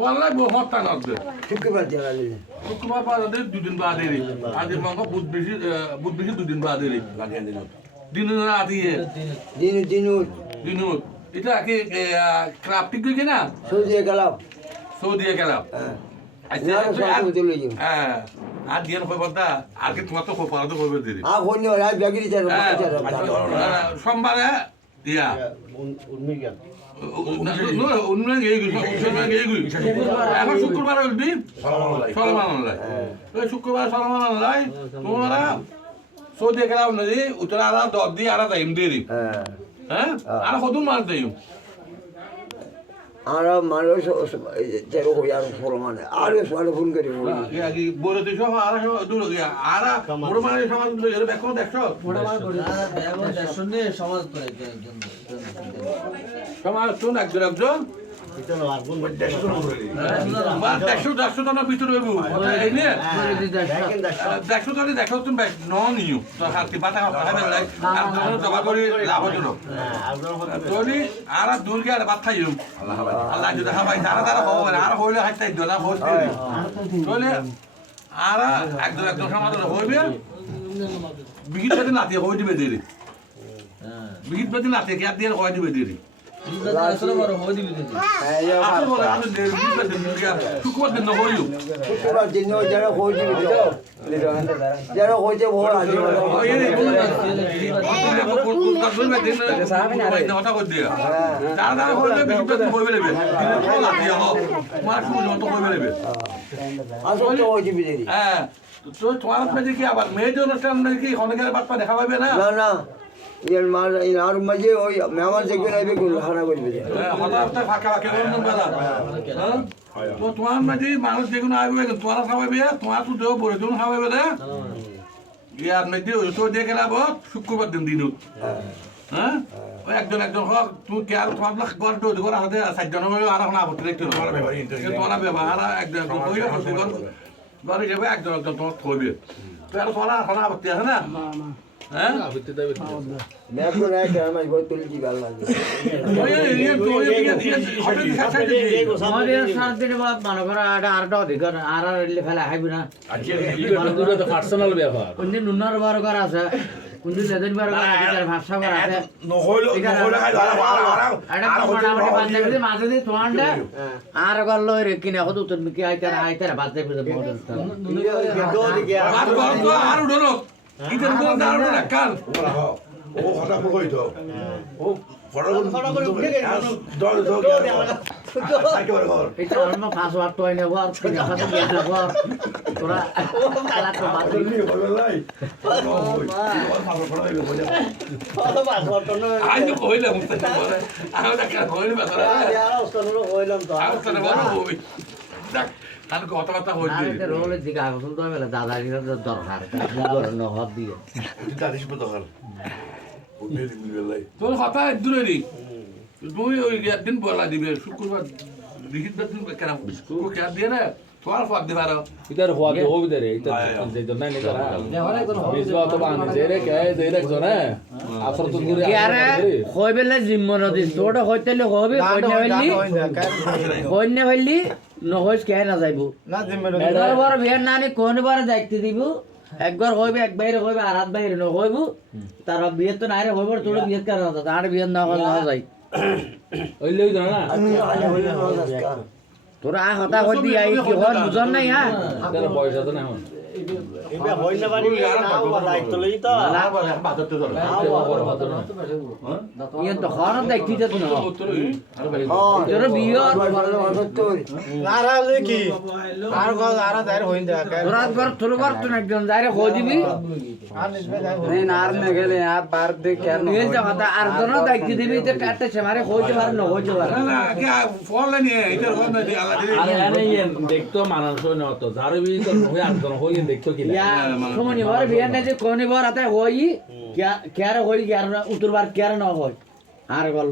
ওয়াল্লাহ বহুত টান হবে শুক্রবার জ্বালালি শুক্রবার বাদে দুদিন বাদে আজ মাংস বুধ বেশি দুদিন বাদে লাগিয়ে দিল দিন রাতি দিন এটা কি ক্রাফটিক গই না সৌদি গেলাম হ্যাঁ আর দিয়ে খবরটা আগে তোমার তো খবর তো খবর দিদি সোমবারে দিয়া এখন শুক্রবার শুক্রবার সলমান আল্লাহ তোমরা সৌদি গেলাম নদী উত্তর আরা 10 দিয়ে আরা টাইম দিয়ে দিই হ্যাঁ আর কত মাস দেই আর মানুষ যেরকম হই আর ফরমানে আর সবাই ফোন করি আগে বলে দিছ আর দূর গিয়া আর বড় মানে সমাজ এর দেখো দেখছো বড় মানে করে শুনে সমাজ করে সমাজ শুন একজন দেখো না ভিতরে দেখো তুমি নন ইউ হালকি বাতা জমা করে লাভজনক আর দূর গিয়ে আর ভাত খাইও আল্লাহ যদি খাবাই তারা হবো না আর হইলে হাইতাই না হইলে আর একজন সমাধান হইবে বিগিত পাতি নাতি হয়ে দিবে দেরি বিগিত পাতি নাতি কে দিয়ে হয়ে দিবে দেরি শুক্রবার দিন যারা হয়েছে যারা হয়েছে হ্যাঁ তোমার কি আবার মেয়েদের অনুষ্ঠান কি অনেকের বাচ্চা দেখা পাবে না না আর মাঝে ওই মেহমান দেখবে না হারা করবে তোমার মাঝে মানুষ যেগুলো আসবে তোমার খাওয়াবে তোমার তো দেহ বলে তুমি খাওয়াবে না ইয়ার মধ্যে তো দিয়ে গেলে শুক্রবার দিন হ্যাঁ ওই একজন হোক তুমি কে আর তোমার গল্প করা হতে 4 জন হলে আর এখন আপত্তি দেখতে তোমার ব্যবহার একজন ঘরে যাবে একজন তোমার থইবে তো আর তোমার এখন আপত্তি আছে না হ্যাঁ পার্সোনাল ব্যাপার নুনার বার করা আছে কোনদিন লেদের বার করা আছে তার ভাষা করা আছে মাঝে দিয়ে তোমারটা আর গল্ল কিনে কত তুমি কি আইতার বাদ দেবে আর উঠো ইতের কোন দাঁড়ানো না কাল ও হঠাৎ কই তো ও ফটো দল এটা আমার পাসওয়ার্ড তো এনে বল কিনে কত দিয়ে দেব তোরা আলা তো বাদ দিবি আই তো কইলাম আমরা কইলাম দেখ তার কথাবার্তা হইছে এটা রোলের দিকে আগল তো বেলা দাদার দরকার নহব দিয়ে দাদিস দরকার তোর কথা দূরে নি তুই ওই দিন বলা দিবে শুক্রবার লিখিত দিন কেন শুক্র কে দিয়ে না তোর ফাক দিবা র ইদার হওয়া তো হবে রে এটা যে তো নাই করা বিজবা তো বানি যে রে কে যে রে জনে আসর তো দূরে আরে কইবেলে জিম্মন দি তোড় হইতেলে হবে কইনে হইলি নহস কে না যাইবো না জিম্মন বার বিয়ার নানি কোন বার যাইতে দিব একবার হইবে এক বাইরে হইবে আর হাত বাইরে ন হইবো তার বিয়ে তো নাই রে হইব তোড় বিয়ে করা না আর বিয়ে না হল না যাই ওইলেই না তোরা হতা হই দি আই কি হল বুঝন নাই হ্যাঁ তার পয়সা তো নাই এবে হই না বাড়ি না ও দায়িত্ব লই তো না বলে বাদতে ধর ইয়ে তো খানা দেখতি তো না তোর বিয়ে না রালে কি আর গল আর দাইর হইন দা তোরা একবার তোর বার তো একজন যাইরে কই দিবি আর নিসবে যাই नहीं नार में गेले आप बार दे क्या ये जो होता अर्धनो देखती दिबी तो काटे से हमारे खोज बार न खोज बार না কি ফল নিয়ে ইতের কোন দি আল্লাহ দিলে আরে আরে দেখতো মানুষ হয় না তো যার বি তো হই আনতো হই দেখতো কি या सोमनी बार बियान ने जो कोनी बार आता होई क्या क्या रे होई क्या उतर बार क्या न होई हार गल